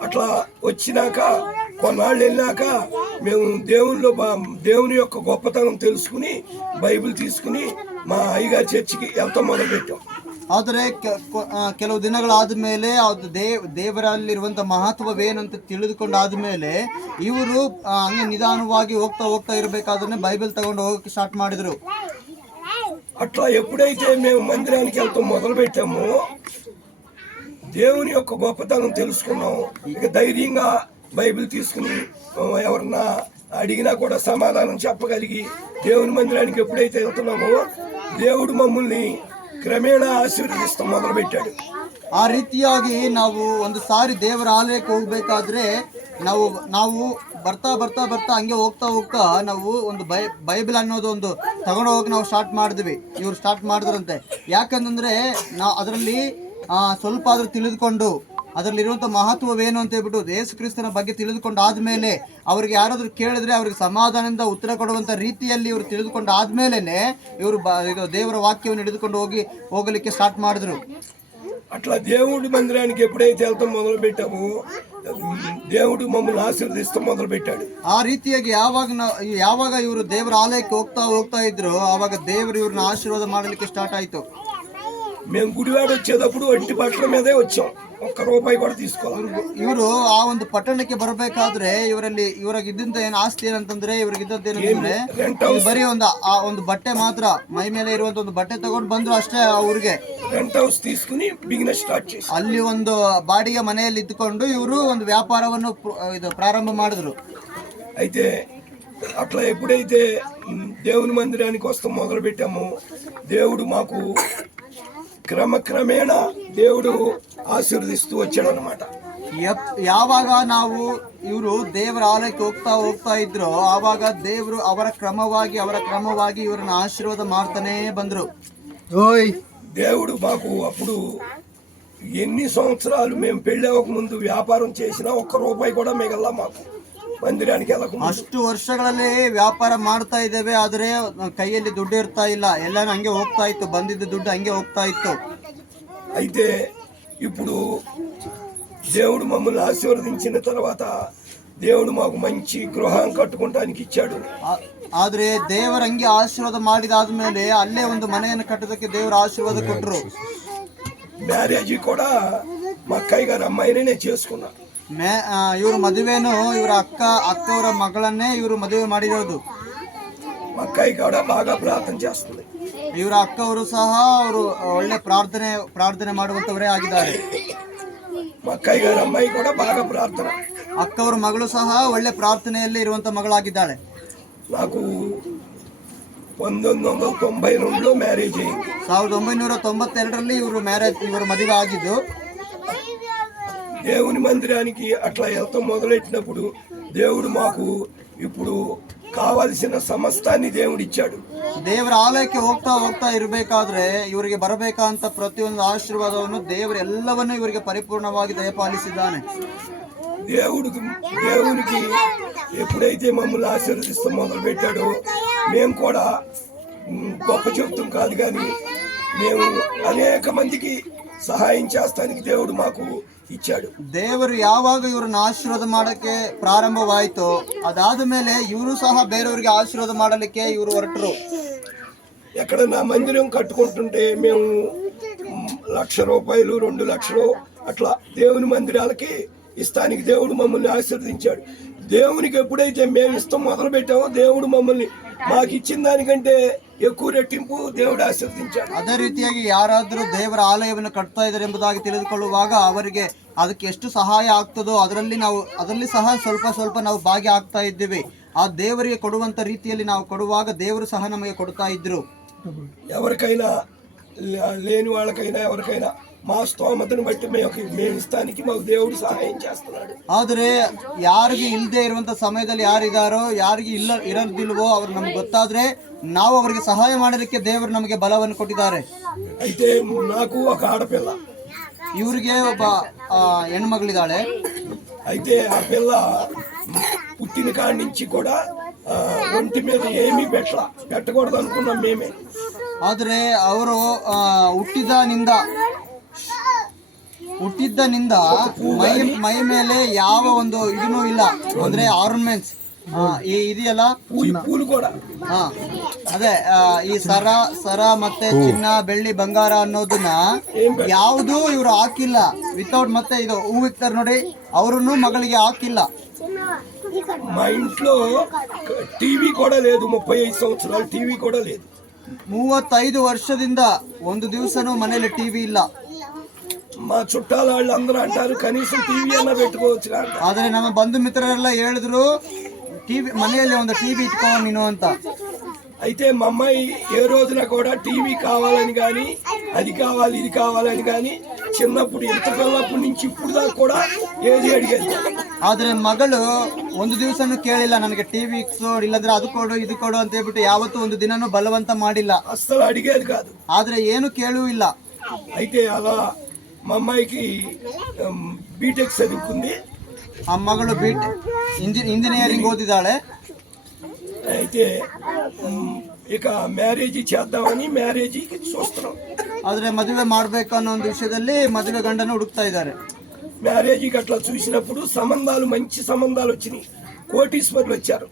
అట్లా వచ్చినాక కొన్నాళ్ళు వెళ్ళాక మేము దేవుని యొక్క గొప్పతనం తెలుసుకుని బైబిల్ తీసుకుని మా అయ్యగారి చర్చికి వెళ్తాం మొదలు పెట్టాం. ಆದರೆ ಕೆಲವು ದಿನಗಳಾದ ಮೇಲೆ ಅದು ದೇವರಲ್ಲಿರುವಂಥ ಮಹತ್ವವೇನಂತ ತಿಳಿದುಕೊಂಡಾದ ಮೇಲೆ ಇವರು ಹಂಗೆ ನಿಧಾನವಾಗಿ ಹೋಗ್ತಾ ಇರಬೇಕಾದ್ರೆ ಬೈಬಲ್ ತಗೊಂಡು ಹೋಗಕ್ಕೆ ಸ್ಟಾರ್ಟ್ ಮಾಡಿದ್ರು. అట్లా ఎప్పుడైతే మేము మందిరానికి వెళ్తాం మొదలు పెట్టామో దేవుని యొక్క గొప్పతనం తెలుసుకున్నాం. ఇక ధైర్యంగా బైబిల్ తీసుకుని ఎవరన్నా అడిగినా కూడా సమాధానం చెప్పగలిగి దేవుని మందిరానికి ఎప్పుడైతే వెళ్తున్నామో దేవుడు మమ్మల్ని ಕ್ರಮೇಣ ಆಶೀರ್ವದಿಸ್ತಾ ಮೊದಲು ಬಿಟ್ಟಾడు. ಆ ರೀತಿಯಾಗಿ ನಾವು ಒಂದು ಸಾರಿ ದೇವರ ಆಲಯಕ್ಕೆ ಹೋಗ್ಬೇಕಾದ್ರೆ ನಾವು ಬರ್ತಾ ಹಂಗೆ ಹೋಗ್ತಾ ನಾವು ಒಂದು ಬೈಬಲ್ ಅನ್ನೋದು ಒಂದು ತಗೊಂಡು ಹೋಗಿ ನಾವು ಸ್ಟಾರ್ಟ್ ಮಾಡಿದ್ವಿ. ಇವ್ರು ಸ್ಟಾರ್ಟ್ ಮಾಡಿದ್ರಂತೆ. ಯಾಕಂತಂದ್ರೆ ನಾವು ಅದರಲ್ಲಿ ಸ್ವಲ್ಪ ಆದ್ರೂ ತಿಳಿದುಕೊಂಡು ಅದರಲ್ಲಿರುವಂಥ ಮಹತ್ವವೇನು ಅಂತ ಹೇಳ್ಬಿಟ್ಟು ಯೇಸು ಕ್ರಿಸ್ತನ ಬಗ್ಗೆ ತಿಳಿದುಕೊಂಡು ಆದ್ಮೇಲೆ ಅವ್ರಿಗೆ ಯಾರಾದ್ರೂ ಕೇಳಿದ್ರೆ ಅವ್ರಿಗೆ ಸಮಾಧಾನದಿಂದ ಉತ್ತರ ಕೊಡುವಂಥ ರೀತಿಯಲ್ಲಿ ಇವರು ತಿಳಿದುಕೊಂಡು ಆದ್ಮೇಲೆನೆ ಇವರು ದೇವರ ವಾಕ್ಯವನ್ನು ಹಿಡಿದುಕೊಂಡು ಹೋಗಲಿಕ್ಕೆ ಸ್ಟಾರ್ಟ್ ಮಾಡಿದ್ರು. అట్లా దేవుడి మందిరానికి ఎప్పుడైతే వెళ్తాం మొదలు పెట్టామో దేవుడు మమ్మల్ని ఆశీర్వదిస్తూ మొదలు పెట్టాడు. ಆ ರೀತಿಯಾಗಿ ಯಾವಾಗ ಇವರು ದೇವರ ಆಲಯಕ್ಕೆ ಹೋಗ್ತಾ ಇದ್ರು ಆವಾಗ ದೇವರು ಇವ್ರನ್ನ ಆಶೀರ್ವಾದ ಮಾಡಲಿಕ್ಕೆ ಸ್ಟಾರ್ಟ್ ಆಯ್ತು. మేము గుడివాడ వచ్చేటప్పుడు ఒంటి బట్టల మీదే వచ్చాం, ₹1 కూడా తీసుకోవాలి. ಇವರು ಆ ಒಂದು ಪಟ್ಟಣಕ್ಕೆ ಬರಬೇಕಾದ್ರೆ ಇವ್ರಿಗೆ ಇದ್ದಂತ ಏನು ಆಸ್ತಿ ಏನಂತಂದ್ರೆ, ಇವ್ರಿಗೆ ಇದ್ದದ್ದೇನಂತಂದ್ರೆ ಬರೀ ಒಂದು ಬಟ್ಟೆ ಮಾತ್ರ, ಮೈ ಮೇಲೆ ಇರುವಂತ ಒಂದು ಬಟ್ಟೆ ತಗೊಂಡು ಬಂದ್ರು ಅಷ್ಟೇ. ಅವ್ರಿಗೆ ರೆಂಟ್ ಹೌಸ್ తీసుకుని ಬಿಸಿನೆಸ್ ಸ್ಟಾರ್ಟ್ చేసి ಅಲ್ಲಿ ಒಂದು ಬಾಡಿಗೆ ಮನೆಯಲ್ಲಿ ಇದ್ದುಕೊಂಡು ಇವರು ಒಂದು ವ್ಯಾಪಾರವನ್ನು ಪ್ರಾರಂಭ ಮಾಡಿದ್ರು. అయితే అట్లా ఎప్పుడైతే దేవుని మందిరానికి వస్తాం మొదలు పెట్టామో దేవుడు మాకు క్రమేణా దేవుడు ఆశీర్వదిస్తూ వచ్చాడు అన్నమాట. ಯಾವಾಗ ನಾವು ಇವರು ದೇವರ ಆಲಯಕ್ಕೆ ಹೋಗ್ತಾ ಇದ್ರು. ಆವಾಗ ದೇವರು ಅವರ ಕ್ರಮವಾಗಿ ಇವರನ್ನ ಆಶೀರ್ವಾದ ಮಾಡ್ತಾನೆ ಬಂದ್ರು. దేవుడు మాకు అప్పుడు ఎన్ని సంవత్సరాలు మేము పెళ్ళి అవ్వక ముందు వ్యాపారం చేసినా ఒక్క రూపాయి కూడా మిగల్లా మాకు ಮಂದಿರಾనికి వెళ్ళకుండా. ಅಷ್ಟು ವರ್ಷಗಳಲ್ಲಿ ವ್ಯಾಪಾರ ಮಾಡ್ತಾ ಇದ್ದೇವೆ, ಆದ್ರೆ ಕೈಯಲ್ಲಿ ದುಡ್ಡು ಇರ್ತಾ ಇಲ್ಲ, ಎಲ್ಲಾನು ಹಂಗೆ ಹೋಗ್ತಾ ಇತ್ತು, ಬಂದಿದ್ದ ದುಡ್ಡು ಹಂಗೆ ಹೋಗ್ತಾ ಇತ್ತು. అయితే ఇప్పుడు దేవుడు మమ్మల్ని ఆశీర్వదించిన తర్వాత దేవుడు మాకు మంచి గృహం కట్టుకోవడానికి ఇచ్చాడు. ಆದ್ರೆ ದೇವರ ಹಂಗೆ ಆಶೀರ್ವಾದ ಮಾಡಿದಾದ್ಮೇಲೆ ಅಲ್ಲೇ ಒಂದು ಮನೆಯನ್ನು ಕಟ್ಟೋದಕ್ಕೆ ದೇವರ ಆಶೀರ್ವಾದ ಕೊಟ್ಟರು. మ్యారేజ్ కూడా మా అక్కయ్య గారు అమ్మాయినే చేసుకున్నా. ಇವ್ರ ಮದುವೆನು ಇವರ ಅಕ್ಕವರ ಮಗಳನ್ನೇ ಇವರು ಮದುವೆ ಮಾಡಿರೋದು. మా అక్కయ్య కూడా బాగా ప్రార్థన చేస్తుంది. ಇವರ ಅಕ್ಕವರು ಸಹ ಅವರು ಒಳ್ಳೆ ಪ್ರಾರ್ಥನೆ ಮಾಡುವಂತವರೇ ಆಗಿದ್ದಾರೆ. మా అక్కయ్య గారి అమ్మాయి కూడా బాగా ప్రార్థన. ಅಕ್ಕವರ ಮಗಳು ಸಹ ಒಳ್ಳೆ ಪ್ರಾರ್ಥನೆಯಲ್ಲಿ ಇರುವಂತ ಮಗಳಾಗಿದ್ದಾಳೆ. నాకు 1992లో మ్యారేజ్ అయింది. 1992ರಲ್ಲಿ ಇವರು ಮದುವೆ ಆಗಿದ್ದು. దేవుని మందిరానికి అట్లా వెళ్తాం మొదలెట్టినప్పుడు దేవుడు మాకు ఇప్పుడు కావలసిన సమస్తాన్ని దేవుడిచ్చాడు. ದೇವರ ಆಲಯಕ್ಕೆ ಹೋಗ್ತಾ ಇರಬೇಕಾದ್ರೆ ಇವರಿಗೆ ಬರಬೇಕಂತ ಪ್ರತಿಯೊಂದು ಆಶೀರ್ವಾದವನ್ನು ದೇವರು ಎಲ್ಲವನ್ನೂ ಇವರಿಗೆ ಪರಿಪೂರ್ಣವಾಗಿ ದಯಪಾಲಿಸಿದ್ದಾನೆ. దేవునికి ఎప్పుడైతే మమ్మల్ని ఆశీర్వదిస్తూ మొదలు పెట్టాడో మేము కూడా గొప్ప చెప్తాం కాదు, కానీ మేము అనేక మందికి సహాయం చేస్తానికి దేవుడు మాకు ఇచ్చాడు. ದೇವರು ಯಾವಾಗ ಇವ್ರನ್ನ ಆಶೀರ್ವಾದ ಮಾಡಕ್ಕೆ ಪ್ರಾರಂಭವಾಯಿತು, ಅದಾದ ಮೇಲೆ ಇವರು ಸಹ ಬೇರೆಯವರಿಗೆ ಆಶೀರ್ವಾದ ಮಾಡಲಿಕ್ಕೆ ಇವರು ಹೊರಟರು. ఎక్కడన్నా మందిరం కట్టుకుంటుంటే మేము ₹1,00,000 2 లక్షలు అట్లా దేవుని మందిరాలకి ఇస్తానికి దేవుడు మమ్మల్ని ఆశీర్వదించాడు. దేవునికి ఎప్పుడైతే మేము ఇస్తాం మొదలు పెట్టామో దేవుడు మమ్మల్ని మాకు ఇచ్చిన దానికంటే ఎక్కువ రెట్టింపు దేవుడు ಆಶೀರ್ವದಿಸಿದ್ದಾನೆ. ಅದೇ ರೀತಿಯಾಗಿ ಯಾರಾದರೂ ದೇವರ ಆಲಯವನ್ನು ಕಟ್ತಾ ಇದ್ದಾರೆ ಎಂಬುದಾಗಿ ತಿಳಿದುಕೊಳ್ಳುವಾಗ ಅವರಿಗೆ ಅದಕ್ಕೆ ಎಷ್ಟು ಸಹಾಯ ಆಗ್ತದೋ ಅದರಲ್ಲಿ ಸಹ ಸ್ವಲ್ಪ ನಾವು ಭಾಗಿ ಆಗ್ತಾ ಇದ್ದೇವೆ. ಆ ದೇವರಿಗೆ ಕೊಡುವಂತ ರೀತಿಯಲ್ಲಿ ನಾವು ಕೊಡುವಾಗ ದೇವರು ಸಹ ನಮಗೆ ಕೊಡ್ತಾ ಇದ್ರು. ఎవరికైనా లేని వాళ్ళకైనా ఎవరికైనా మా స్తోమతను బట్టి మేము ఇస్తానికి మాకు దేవుడు సహాయం చేస్తున్నాడు. ಆದರೆ ಯಾರಿಗೆ ಇಲ್ಲದೆ ಇರುವಂತ ಸಮಯದಲ್ಲಿ ಯಾರಿದಾರೋ, ಯಾರಿಗೆ ಇರೋದಿಲ್ವೋ ಅವ್ರು ನಮ್ಗೆ ಗೊತ್ತಾದ್ರೆ ನಾವು ಅವರಿಗೆ ಸಹಾಯ ಮಾಡೋದಕ್ಕೆ ದೇವರು ನಮಗೆ ಬಲವನ್ನು ಕೊಟ್ಟಿದ್ದಾರೆ. అయితే నాకు ఒక ఆడపిల్ల, ಇವರಿಗೆ ಒಬ್ಬ ಹೆಣ್ಮಗಳಿದ್ದಾಳೆ. అయితే ఆ పిల్ల పుట్టిన కాడి నుంచి కూడా ఒంటి మీద ఏమీ పెట్టకూడదు అనుకున్నాం మేమే. ಆದರೆ ಅವರು ಹುಟ್ಟಿದ್ದನಿಂದ ಮೈ ಮೇಲೆ ಯಾವ ಒಂದು ಇದೂ ಇಲ್ಲ, ಅಂದ್ರೆ ಆರ್ನಮೆಂಟ್ಸ್ ಇದೆಯಲ್ಲ, పూలు కూడా ಅದೇ ಈ ಸರ ಮತ್ತೆ ಚಿನ್ನ ಬೆಳ್ಳಿ ಬಂಗಾರ ಅನ್ನೋದನ್ನ ಯಾವುದು ಇವರು ಹಾಕಿಲ್ಲ. ವಿತೌಟ್ ಮತ್ತೆ ಇದು ಹೂ ಇಕ್ತಾರೆ ನೋಡಿ, ಅವರನ್ನು ಮಗಳಿಗೆ ಹಾಕಿಲ್ಲ. మా ఇంట్లో టీవీ కూడా లేదు, 35 సంవత్సరాలు టీవీ కూడా లేదు. 35 ವರ್ಷದಿಂದ ಒಂದು ದಿವಸನೂ ಮನೇಲಿ ಟಿವಿ ಇಲ್ಲ. మా చుట్టాల వాళ్ళందరూ అంటారు కనీసం టీవీ అన్నా పెట్టుకోవచ్చు. ಆದ್ರೆ ನಮ್ಮ ಬಂಧು ಮಿತ್ರರೆಲ್ಲ ಹೇಳಿದ್ರು ಟಿವಿ ಮನೆಯಲ್ಲಿ ಒಂದು ಟಿವಿ ಇಟ್ಕೋ ನೀನು ಅಂತ. అయితే మా అమ్మాయి ఏ రోజున కూడా టీవీ కావాలని కానీ అది కావాలి ఇది కావాలని కానీ చిన్నప్పుడు ఎంత పిల్లప్పటి నుంచి ఇప్పుడు దాకా కూడా ఏది అడిగేది. ಆದ್ರೆ ಮಗಳು ಒಂದು ದಿವಸನೂ ಕೇಳಿಲ್ಲ ನನಗೆ ಟಿವಿ ಇಲ್ಲಂದ್ರೆ ಅದು ಕೊಡು ಇದು ಕೊಡು ಅಂತ ಹೇಳ್ಬಿಟ್ಟು ಯಾವತ್ತೂ ಒಂದು ದಿನನೂ ಬಲವಂತ ಮಾಡಿಲ್ಲ. అస్సలు అడిగేది కాదు. ಆದ್ರೆ ಏನು ಕೇಳೂ ಇಲ್ಲ. అయితే అలా మా అమ్మాయికి బీటెక్ చదువుకుంది. ಆ ಮಗಳು ಇಂಜಿನಿಯರಿಂಗ್ ಓದಿದ್ದಾಳೆ. అయితే ఇక మ్యారేజ్ చేద్దామని మ్యారేజ్కి చూస్తున్నాం. ಆದ್ರೆ ಮದುವೆ ಮಾಡ್ಬೇಕು ಅನ್ನೋ ಒಂದು ವಿಷಯದಲ್ಲಿ ಮದುವೆ ಗಂಡನ ಹುಡುಕ್ತಾ ಇದ್ದಾರೆ. మ్యారేజ్కి అట్లా చూసినప్పుడు మంచి సంబంధాలు వచ్చినాయి, కోటీశ్వరులు వచ్చారు.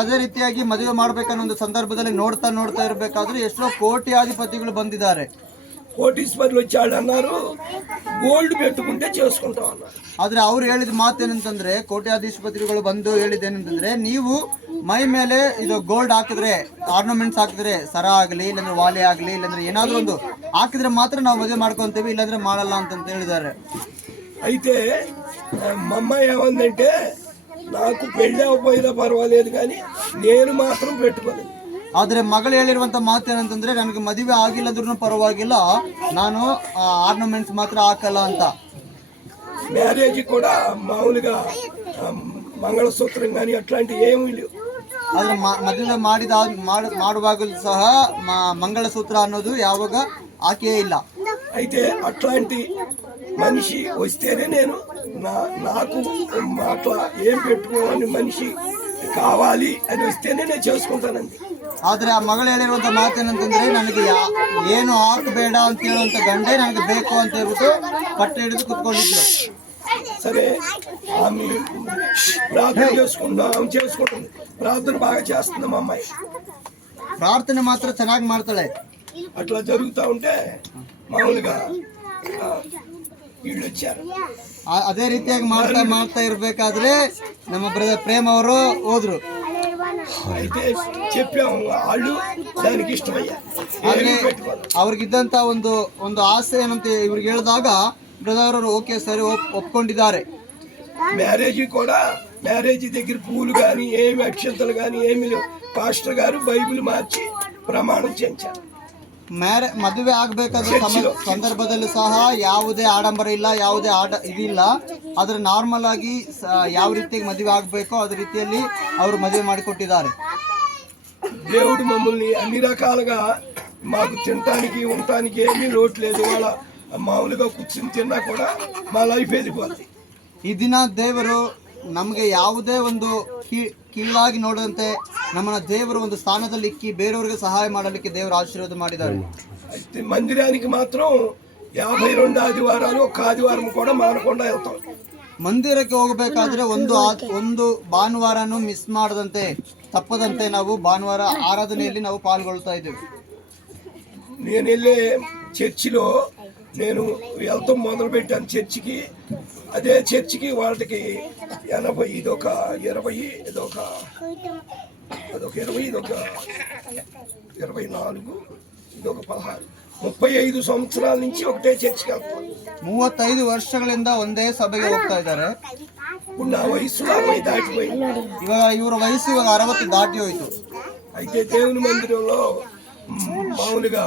ಅದೇ ರೀತಿಯಾಗಿ ಮದುವೆ ಮಾಡ್ಬೇಕನ್ನೋ ಒಂದು ಸಂದರ್ಭದಲ್ಲಿ ನೋಡ್ತಾ ಇರಬೇಕಾದ್ರೆ ಎಷ್ಟೋ ಕೋಟ್ಯಾಧಿಪತಿಗಳು ಬಂದಿದ್ದಾರೆ. కోటీశ్వరులు వచ్చాడు అన్నారు, గోల్డ్ పెట్టుకుంటే చేసుకుంటాం అన్నారు. ಆದ್ರೆ ಅವ್ರು ಹೇಳಿದ ಮಾತೇನಂತಂದ್ರೆ, ಕೋಟ್ಯಾಧಿಪತಿಗಳು ಬಂದು ಹೇಳಿದ್ದೇನಂತಂದ್ರೆ, ನೀವು ಮೈ ಮೇಲೆ ಇದು ಗೋಲ್ಡ್ ಹಾಕಿದ್ರೆ, ಆರ್ನಮೆಂಟ್ಸ್ ಹಾಕಿದ್ರೆ, ಸರ ಆಗಲಿ ಇಲ್ಲಾಂದ್ರೆ ವಾಲೆ ಆಗಲಿ ಇಲ್ಲಾಂದ್ರೆ ಏನಾದ್ರೂ ಒಂದು ಹಾಕಿದ್ರೆ ಮಾತ್ರ ನಾವು ಮದುವೆ ಮಾಡ್ಕೊಂತೀವಿ, ಇಲ್ಲಾಂದ್ರೆ ಮಾಡಲ್ಲ ಅಂತ ಹೇಳಿದ್ದಾರೆ. అయితే మా అమ్మాయి ఏమందంటే, నాకు పెళ్ళి అవ్వకపోయినా పర్వాలేదు కానీ నేను మాత్రం పెట్టుకోలేదు. ಆದ್ರೆ ಮಗಳು ಹೇಳಿರುವಂತ ಮಾತೇನಂತಂದ್ರೆ, ನನಗೆ ಮದುವೆ ಆಗಿಲ್ಲದ್ರೂ ಪರವಾಗಿಲ್ಲ, ನಾನು ಆರ್ನಮೆಂಟ್ಸ್ ಮಾತ್ರ ಹಾಕಲ್ಲ ಅಂತ. మ్యారేజ్ కూడా మామూలుగా మంగళసూత్రం కానీ అట్లాంటివి ఏమీ లేవు. ಆದ್ರೆ ಮದುವೆ ಮಾಡುವಾಗಲೂ ಸಹ ಮಂಗಳಸೂತ್ರ ಅನ್ನೋದು ಯಾವಾಗ ಆಕೆಯೇ ಇಲ್ಲ. అయితే అట్లాంటి మనిషి వస్తేనే నేను నాకు అట్లా ఏం పెట్టుకోవాలని మనిషి కావాలి అని వస్తేనే నేను చేసుకుంటానండి. ಆದ್ರೆ ಆ ಮಗಳು ಹೇಳಿರುವಂತ ಮಾತೇನಂತಂದ್ರೆ ನನಗೆ ಏನು ಹಾಕಬೇಡ ಅಂತ ಹೇಳುವಂತ ಗಂಡೆ ನನಗೆ ಬೇಕು ಅಂತ ಹೇಳ್ಬಿಟ್ಟು ಪಟ್ಟೆ ಹಿಡಿದು ಕುತ್ಕೊಂಡಿದ್ರು. సరే ఆమె ప్రార్థన చేసుకుంటుంది. ప్రార్థన బాగా చేస్తుంది మా అమ్మాయి. ಪ್ರಾರ್ಥನೆ ಮಾತ್ರ ಚೆನ್ನಾಗಿ ಮಾಡ್ತಾಳೆ. అట్లా జరుగుతూ ఉంటే మామూలుగా వీళ్ళు వచ్చారు. ಅದೇ ರೀತಿಯಾಗಿ ಮಾಡ್ತಾ ಇರ್ಬೇಕಾದ್ರೆ ನಮ್ಮ ಬ್ರದರ್ ಪ್ರೇಮ್ ಅವರು ಹೋದ್ರು. అయితే చెప్పాము, వాళ్ళు దానికి ఇష్టమయ్యా. ಅವ್ರಿಗಿದ್ದಂತ ಒಂದು ಆಸೆ ಏನಂತ ಇವ್ರಿಗೆ ಹೇಳಿದಾಗ ಬ್ರದರ್ ಅವರು ಓಕೆ ಸರಿ ಒಪ್ಕೊಂಡಿದ್ದಾರೆ. మ్యారేజ్ కూడా మ్యారేజ్ దగ్గర పూలు కానీ ఏమి అక్షంతలు కానీ ఏమి లేవు. పాస్టర్ గారు బైబిల్ మార్చి ప్రమాణం చేయించారు. ಮದುವೆ ಆಗ್ಬೇಕಾದ ಸಂದರ್ಭದಲ್ಲೂ ಸಹ ಯಾವುದೇ ಆಡಂಬರ ಇಲ್ಲ, ಯಾವುದೇ ಇದಿಲ್ಲ. ಆದ್ರೆ ನಾರ್ಮಲ್ ಆಗಿ ಯಾವ ರೀತಿಯಾಗಿ ಮದುವೆ ಆಗ್ಬೇಕೋ ಅದೇ ರೀತಿಯಲ್ಲಿ ಅವರು ಮದುವೆ ಮಾಡಿಕೊಟ್ಟಿದ್ದಾರೆ. దేవుడు మమ్మల్ని అన్ని రకాలుగా మాకు తినటానికి ఉండటానికి ఏమీ లోటు లేదు. వాళ్ళ మామూలుగా కూర్చుని తిన్నా కూడా మా లైఫ్ వెళ్ళిపోతుంది. ಈ ದಿನ ದೇವರು ನಮಗೆ ಯಾವುದೇ ಒಂದು ಕೀಳಾಗಿ ನೋಡದಂತೆ ನಮ್ಮನ್ನ ದೇವರು ಒಂದು ಸ್ಥಾನದಲ್ಲಿ ಇಕ್ಕಿ ಬೇರೆಯವರಿಗೆ ಸಹಾಯ ಮಾಡಲಿಕ್ಕೆ ದೇವರು ಆಶೀರ್ವಾದ ಮಾಡಿದ್ದಾರೆ. అయితే మందిరానికి మాత్రం 52 ఆదివారాలు ఒక ఆదివారం కూడా మానకుండా వెళ్తాం. ಮಂದಿರಕ್ಕೆ ಹೋಗಬೇಕಾದ್ರೆ ಒಂದು ಭಾನುವಾರನು ಮಿಸ್ ಮಾಡದಂತೆ ತಪ್ಪದಂತೆ ನಾವು ಭಾನುವಾರ ಆರಾಧನೆಯಲ್ಲಿ ನಾವು ಪಾಲ್ಗೊಳ್ತಾ ಇದ್ದೇವೆ. నేను వెళ్ళే చర్చిలో నేను వెళ్తాం మొదలు పెట్టాను చర్చికి. అదే చర్చికి వాళ్ళకి 80, ఇదొక 20, అదొక 20, ఇదొక 24, ఇదొక 16, 35 సంవత్సరాల నుంచి ఒకటే చర్చికి వెళ్తాం. 35 ವರ್ಷಗಳಿಂದ ಒಂದೇ ಸಭೆಗೆ ಹೋಗ್ತಾ ಇದ್ದಾರೆ. ఇప్పుడు నా వయసు 60 దాటిపోయింది. ಇವರ ವಯಸ್ಸು 60 ದಾಟಿ ಹೋಯಿತು. అయితే దేవుని మందిరంలో మామూలుగా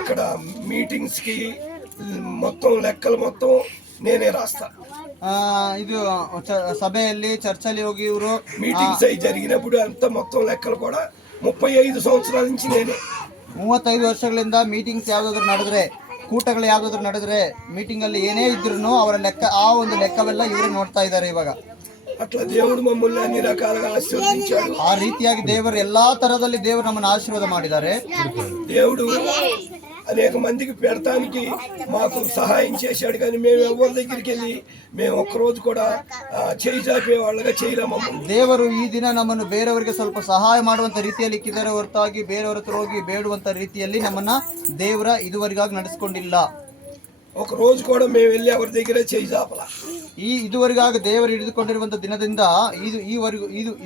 అక్కడ మీటింగ్స్కి మొత్తం లెక్కలు మొత్తం నేనే రాస్తా. ಇದು ಸಭೆಯಲ್ಲಿ ಚರ್ಚಲ್ಲಿ ಹೋಗಿ ಇವರು మీటింగ్స్ అయి జరిగినప్పుడు అంత మొత్తం లెక్కలు కూడా 35 సంవత్సరాల నుంచి నేనే. 35 ವರ್ಷಗಳಿಂದ ಮೀಟಿಂಗ್ಸ್ ಯಾವ್ದಾದ್ರು ನಡೆದ್ರೆ, ಕೂಟಗಳು ಯಾವ್ದಾದ್ರು ನಡೆದ್ರೆ, ಮೀಟಿಂಗ್ ಅಲ್ಲಿ ಏನೇ ಇದ್ರು ಅವರ ಲೆಕ್ಕ ಆ ಒಂದು ಲೆಕ್ಕವೆಲ್ಲ ಇವರೇ ನೋಡ್ತಾ ಇದ್ದಾರೆ ಇವಾಗ. అట్లా దేవుడు మమ్మల్ని అన్ని రకాలుగా ఆశీర్వదించాడు. ಆ ರೀತಿಯಾಗಿ ದೇವರು ಎಲ್ಲಾ ತರದಲ್ಲಿ ದೇವರು ನಮ್ಮನ್ನು ಆಶೀರ್ವಾದ ಮಾಡಿದ್ದಾರೆ. దేవుడు అనేక మందికి పెడతానికి మాకు సహాయం చేశాడు. కానీ మేము ఎవరి దగ్గరికి వెళ్ళి మేము ఒక్కరోజు కూడా చేయి చాపే వాళ్ళగా చేయలేము. ದೇವರು ಈ ದಿನ ನಮ್ಮನ್ನು ಬೇರೆಯವರಿಗೆ ಸ್ವಲ್ಪ ಸಹಾಯ ಮಾಡುವಂತ ರೀತಿಯಲ್ಲಿ ಇಕ್ಕಿದರೆ ಹೊರತಾಗಿ ಬೇರೆಯವರ ಹತ್ರ ಹೋಗಿ ಬೇಡುವಂತ ರೀತಿಯಲ್ಲಿ ನಮ್ಮನ್ನ ದೇವರ ಇದುವರೆಗಾಗಿ ನಡೆಸ್ಕೊಂಡಿಲ್ಲ. ఒక రోజు కూడా మేము వెళ్ళి ఎవరి దగ్గర చేయి చాపಲ. ಇದುವರೆಗಾಗಿ ದೇವರು ಹಿಡಿದುಕೊಂಡಿರುವಂತ ದಿನದಿಂದ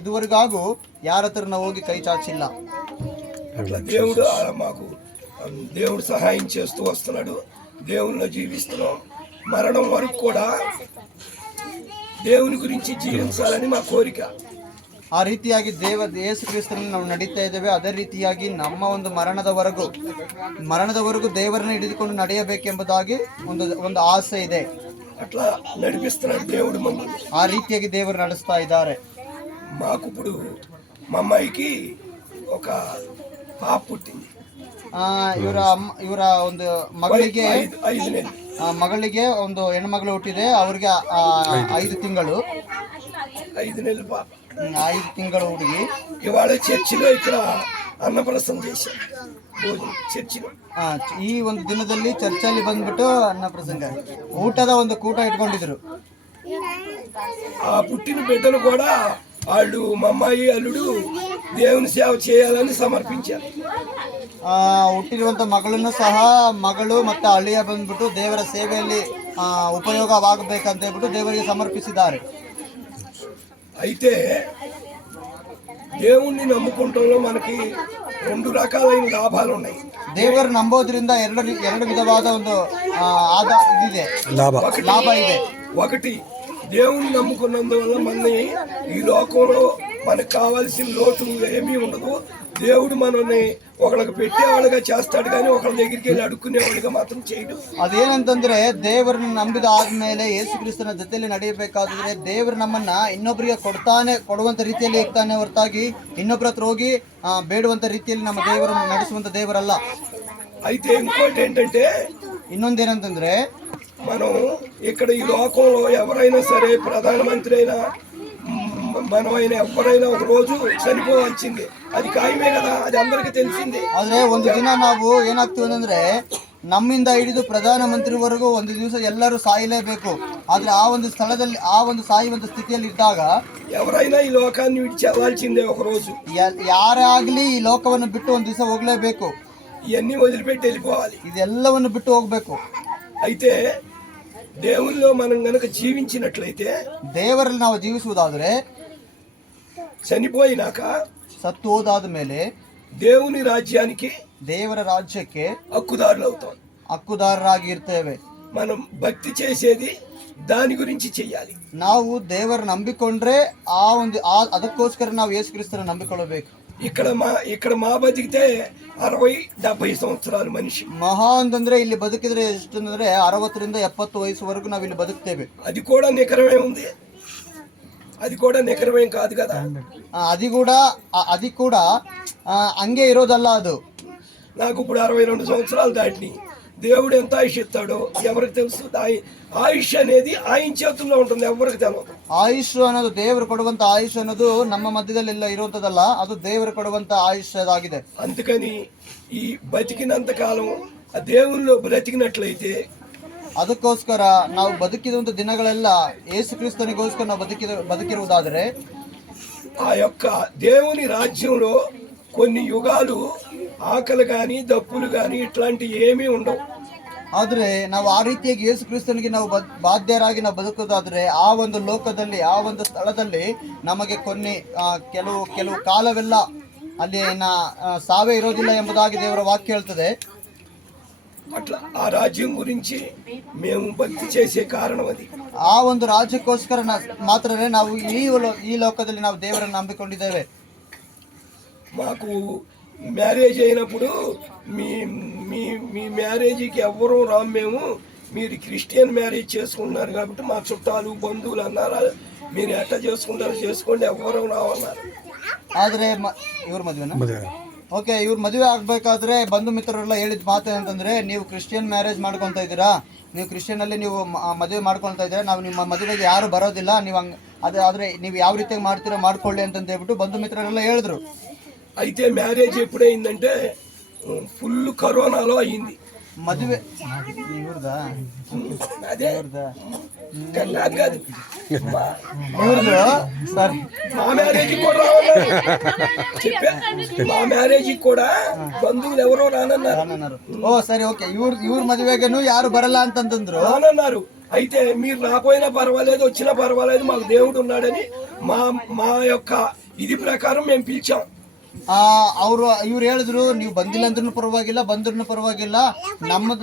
ಇದುವರೆಗಾಗೂ ಯಾರ ಹತ್ರ ನಾವು ಹೋಗಿ ಕೈ ಚಾಚಿಲ್ಲ. అట్లా దేవుడు మాకు దేవుడు సహాయం చేస్తూ వస్తున్నాడు. దేవునిలో జీవిస్తున్నాం. మరణం వరకు కూడా దేవుని గురించి జీవించాలని మా కోరిక. ಆ ರೀತಿಯಾಗಿ ಯೇಸು ಕ್ರಿಸ್ತನಲ್ಲಿ ನಾವು ನಡೀತಾ ಇದ್ದೇವೆ. ಅದೇ ರೀತಿಯಾಗಿ ನಮ್ಮ ಒಂದು ಮರಣದವರೆಗೂ ದೇವರನ್ನ ಹಿಡಿದುಕೊಂಡು ನಡೆಯಬೇಕೆಂಬುದಾಗಿ ಒಂದು ಆಸೆ ಇದೆ. అట్లా నడిపిస్తున్నాడు దేవుడు మమ్మల్ని. ಆ ರೀತಿಯಾಗಿ ದೇವರು ನಡೆಸ್ತಾ ಇದ್ದಾರೆ. మాకు ఇప్పుడు మా అమ్మాయికి ఒక పాప పుట్టింది. ಇವರ ಒಂದು ಮಗಳಿಗೆ ಒಂದು ಹೆಣ್ಮಗಳು ಹುಟ್ಟಿದೆ. ಅವ್ರಿಗೆ 5 ತಿಂಗಳು 5 నెలల పాప, 5 ತಿಂಗಳು ಹುಡುಗಿ. ఇవాళ చర్చిలో ఇక్కడ అన్నప్రసన్న చేశారు. చర్చిలో ಈ ಒಂದು ದಿನದಲ್ಲಿ ಚರ್ಚಲ್ಲಿ ಬಂದ್ಬಿಟ್ಟು ಅನ್ನಪ್ರಸಂಗ ಊಟದ ಒಂದು ಕೂಟ ಇಟ್ಕೊಂಡಿದ್ರು. ఆ పుట్టిన బిడ్డను కూడా వాళ్ళు మా అమ్మాయి అల్లుడు దేవుని సేవ చేయాలని సమర్పించారు. ಹುಟ್ಟಿರುವಂತ ಮಗಳನ್ನು ಸಹ ಮಗಳು ಮತ್ತೆ ಅಳಿಯ ಬಂದ್ಬಿಟ್ಟು ದೇವರ ಸೇವೆಯಲ್ಲಿ ಉಪಯೋಗವಾಗಬೇಕಂತ ಹೇಳ್ಬಿಟ್ಟು ದೇವರಿಗೆ ಸಮರ್ಪಿಸಿದ್ದಾರೆ. అయితే దేవుణ్ణి నమ్ముకుంటంలో మనకి 2 రకాలైన లాభాలు ఉన్నాయి. ದೇವರು ನಂಬೋದ್ರಿಂದ ಎರಡು ವಿಧವಾದ ಒಂದು ಇದಿದೆ, ಲಾಭ ಇದೆ. ఒకటి, దేవుణ్ణి నమ్ముకున్నందువల్ల మన ఈ లోకంలో మనకు కావాల్సిన లోటు ఏమీ ఉండదు. దేవుడు మనల్ని ఒకళ్ళకి పెట్టేవాళ్ళుగా చేస్తాడు, కానీ ఒకళ్ళ దగ్గరికి వెళ్ళి ಅಡುಕುನೇವಾಳಿಗೆ ಮಾತ್ರ చేయడు. ಅದೇನಂತಂದ್ರೆ ದೇವರನ್ನ ನಂಬಿದ ಆದ್ಮೇಲೆ ಯೇಸು ಕ್ರಿಸ್ತನ ಜೊತೆಯಲ್ಲಿ ನಡೆಯಬೇಕಾದ್ರೆ ದೇವರು ನಮ್ಮನ್ನ ಇನ್ನೊಬ್ಬರಿಗೆ ಕೊಡುವಂತ ರೀತಿಯಲ್ಲಿ ಇರ್ತಾನೆ ಹೊರತಾಗಿ ಇನ್ನೊಬ್ಬರ ಹತ್ರ ಹೋಗಿ ಬೇಡುವಂತ ರೀತಿಯಲ್ಲಿ ನಮ್ಮ ದೇವರನ್ನು ನಡೆಸುವಂತ ದೇವರಲ್ಲ. అయితే ఇంకోటి ఏంటంటే ಇನ್ನೊಂದೇನಂತಂದ್ರೆ మనం ఇక్కడ ఈ లోకంలో ఎవరైనా సరే ప్రధానమంత్రి అయినా మనమైనా ఎవరైనా ఒక రోజు చనిపోవాల్సిందే, అది ఖాయమే కదా, అది అందరికీ తెలిసిందే. ಆದ್ರೆ ಒಂದು ದಿನ ನಾವು ಏನಾಗ್ತೀವಿ ಅಂದ್ರೆ ನಮ್ಮಿಂದ ಹಿಡಿದು ಪ್ರಧಾನ ಮಂತ್ರಿವರೆಗೂ ಒಂದು ದಿವಸ ಎಲ್ಲರೂ ಸಾಯಲೇಬೇಕು. ಆದ್ರೆ ಆ ಒಂದು ಸ್ಥಳದಲ್ಲಿ ಆ ಒಂದು ಸಾಯುವಂತ ಸ್ಥಿತಿಯಲ್ಲಿ ಇದ್ದಾಗ ఎవరైనా ఈ లోకాన్ని విడిచేవాల్సిందే ఒక రోజు. ಯಾರೇ ಆಗ್ಲಿ ಈ ಲೋಕವನ್ನು ಬಿಟ್ಟು ಒಂದು ದಿವಸ ಹೋಗ್ಲೇಬೇಕು. ఇవన్నీ వదిలిపెట్టి వెళ్ళిపోవాలి. ಇದೆಲ್ಲವನ್ನು ಬಿಟ್ಟು ಹೋಗ್ಬೇಕು. అయితే దేవుల్లో మనం గనక జీవించినట్లయితే, ದೇವರಲ್ಲಿ ನಾವು ಜೀವಿಸುವುದಾದ್ರೆ చనిపోయినాక ಸತ್ತು ಹೋದಾದ ಮೇಲೆ దేవుని రాజ్యానికి ದೇವರ ರಾಜ್ಯಕ್ಕೆ హక్కుదారులు అవుతాం. ಹಕ್ಕುದಾರರಾಗಿ ಇರ್ತೇವೆ. మనం భక్తి చేసేది దాని గురించి చెయ్యాలి. ನಾವು ದೇವರ ನಂಬಿಕೊಂಡ್ರೆ ಅದಕ್ಕೋಸ್ಕರ ನಾವು ಯೇಸು ಕ್ರಿಸ್ತನ ನಂಬಿಕೊಳ್ಳಬೇಕು. ఇక్కడ మా బతికితే 60-70 సంవత్సరాలు మనిషి. ಮಹಾ ಅಂತಂದ್ರೆ ಇಲ್ಲಿ ಬದುಕಿದ್ರೆ ಎಷ್ಟಂದ್ರೆ 60ರಿಂದ 70 ವಯಸ್ಸುವರೆಗೂ ನಾವು ಇಲ್ಲಿ ಬದುಕ್ತೇವೆ. అది కూడా నికరమే ఉంది, అది కూడా నికరమేం కాదు కదా. అది ಕೂಡ ಹಂಗೆ ಇರೋದಲ್ಲ. ಅದು నాకు ఇప్పుడు 62 సంవత్సరాలు దాటిని. దేవుడు ఎంత ఆయుష్ ఇస్తాడో ఎవరికి తెలుసు. ఆయుష్ అనేది ఆయన చేతుల్లో ఉంటుంది, ఎవరికి తెలియదు. ಆಯುಷ್ ಅನ್ನೋದು ದೇವರು ಕೊಡುವಂತ ಆಯುಷ್ ಅನ್ನೋದು ನಮ್ಮ ಮಧ್ಯದಲ್ಲಿ ಇಲ್ಲ ಇರುವಂತದಲ್ಲ, ಅದು ದೇವರು ಕೊಡುವಂತ ಆಯುಷ್ ಆಗಿದೆ. అందుకని ఈ బతికినంత కాలం ఆ దేవుల్లో బ్రతికినట్లయితే, ಅದಕ್ಕೋಸ್ಕರ ನಾವು ಬದುಕಿದಂತ ದಿನಗಳೆಲ್ಲ ಯೇಸು ಕ್ರಿಸ್ತನಿಗೋಸ್ಕರ ನಾವು ಬದುಕಿರುವುದಾದರೆ ఆ యొక్క దేవుని రాజ్యంలో కొన్ని యుగాలు ఆకలి కానీ దప్పులు కానీ ఇట్లాంటివి ఏమీ ఉండవు. ಆದ್ರೆ ನಾವು ಆ ರೀತಿಯಾಗಿ ಯೇಸು ಕ್ರಿಸ್ತನಿಗೆ ನಾವು ಬಾಧ್ಯರಾಗಿ ನಾವು ಬದುಕೋದಾದ್ರೆ ಆ ಒಂದು ಲೋಕದಲ್ಲಿ ಆ ಒಂದು ಸ್ಥಳದಲ್ಲಿ ನಮಗೆ ಕೆಲವು ಕಾಲವೆಲ್ಲ ಅಲ್ಲಿ ಸಾವೇ ಇರೋದಿಲ್ಲ ಎಂಬುದಾಗಿ ದೇವರ ವಾಕ್ಯ ಹೇಳ್ತದೆ. అట్లా ఆ రాజ్యం గురించి మేము భక్తి చేసే కారణం అది. ಆ ಒಂದು ರಾಜ್ಯಕ್ಕೋಸ್ಕರ ಮಾತ್ರನೇ ನಾವು ಈ ಲೋಕದಲ್ಲಿ ನಾವು ದೇವರನ್ನು ನಂಬಿಕೊಂಡಿದ್ದೇವೆ. మాకు మ్యారేజ్ అయినప్పుడు మీ మ్యారేజ్కి ఎవరూ రాము, మేము మీరు క్రిస్టియన్ మ్యారేజ్ చేసుకుంటున్నారు కాబట్టి మా చుట్టాలు బంధువులు అన్నారు, మీరు ఎట్లా చేసుకుంటారో చేసుకోండి, ఎవరూ రావన్నారు. ಆದ್ರೆ ಇವ್ರ ಮದುವೆ ಆಗ್ಬೇಕಾದ್ರೆ ಬಂಧು ಮಿತ್ರರೆಲ್ಲ ಹೇಳಿದ ಮಾತು ಅಂತಂದ್ರೆ, ನೀವು ಕ್ರಿಶ್ಚಿಯನ್ ಮ್ಯಾರೇಜ್ ಮಾಡ್ಕೊತಾ ಇದ್ದೀರಾ, ನೀವು ಕ್ರಿಶ್ಚಿಯನ್ ಅಲ್ಲಿ ನೀವು ಮದುವೆ ಮಾಡ್ಕೊಳ್ತಾ ಇದ್ದೀರಾ, ನಾವು ನಿಮ್ಮ ಮದುವೆಗೆ ಯಾರು ಬರೋದಿಲ್ಲ, ನೀವು ಆದ್ರೆ ನೀವು ಯಾವ ರೀತಿಯಾಗಿ ಮಾಡ್ತೀರಾ ಮಾಡ್ಕೊಳ್ಳಿ ಅಂತ ಹೇಳ್ಬಿಟ್ಟು ಬಂಧು ಮಿತ್ರರೆಲ್ಲ ಹೇಳಿದ್ರು. అయితే మ్యారేజ్ ఎప్పుడైందంటే ఫుల్ కరోనాలో అయింది మదువే. అదే కాదు, మా మ్యారేజ్ కూడా మా మ్యారేజ్ కూడా బంధువులు ఎవరో రానన్నారు. ఓ సరే, ఓకే. ఇವ್ರ మదుವೆగను ಯಾರು ಬರಲ್ಲ ಅಂತಂದ್ರು రానన్నారు. అయితే మీరు రాపోయినా పర్వాలేదు, వచ్చినా పర్వాలేదు, మాకు దేవుడు ఉన్నాడని మా యొక్క ఇది ప్రకారం మేము పిలిచాం. ಇವ್ರು ಹೇಳಿದ್ರು, ನೀವು ಬಂದಿಲ್ಲ ಅಂದ್ರೂ ಪರವಾಗಿಲ್ಲ, ಬಂದ್ರೂ ಪರವಾಗಿಲ್ಲ, ನಾವು